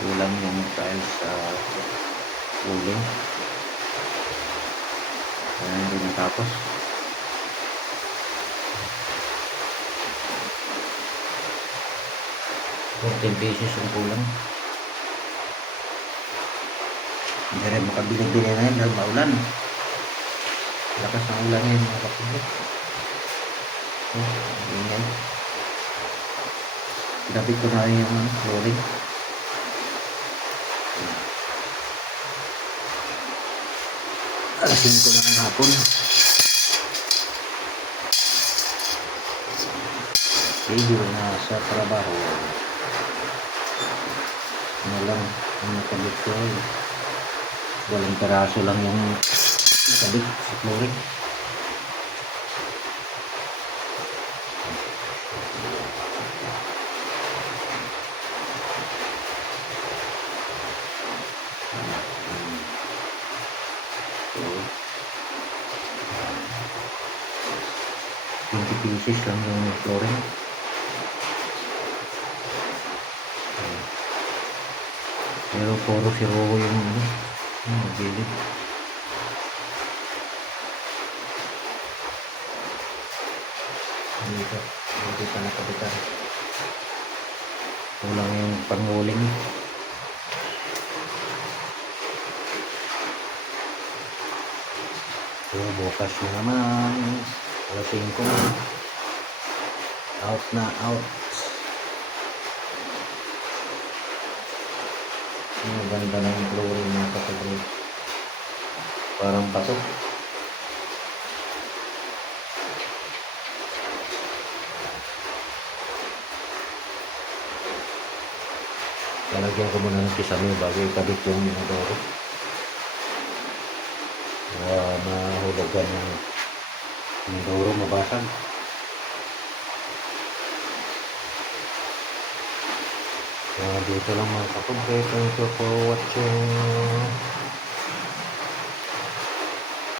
kulang yung tiles sa uling, kaya hindi natapos. 14 pieces yung kulang. Hindi rin makabili-bili na yun dahil maulan. Lakas ng ulan ngayon mga kapatid. Ingay. Pinabit ko na rin yung flooring. Alasin ko na ng hapon. Video na sa trabaho. Ano lang ang nakabit ko. Walang peraso lang yung nakabit sa flooring. So, 20 pieces lang yung flooring. Pero puro siro yung gilid. Dito pa nakabitan. Kulang yung panguling. So, bukas na naman. Alasing ko na. Out na out. Ang ganda na yung flooring mga kapatid. Parang pato. Lalagyan ko muna ng kisame bago ikabit yung inodoro. Mahulugan yung inodoro, mabasag. Dito lang mga kapatid. Thank you for watching.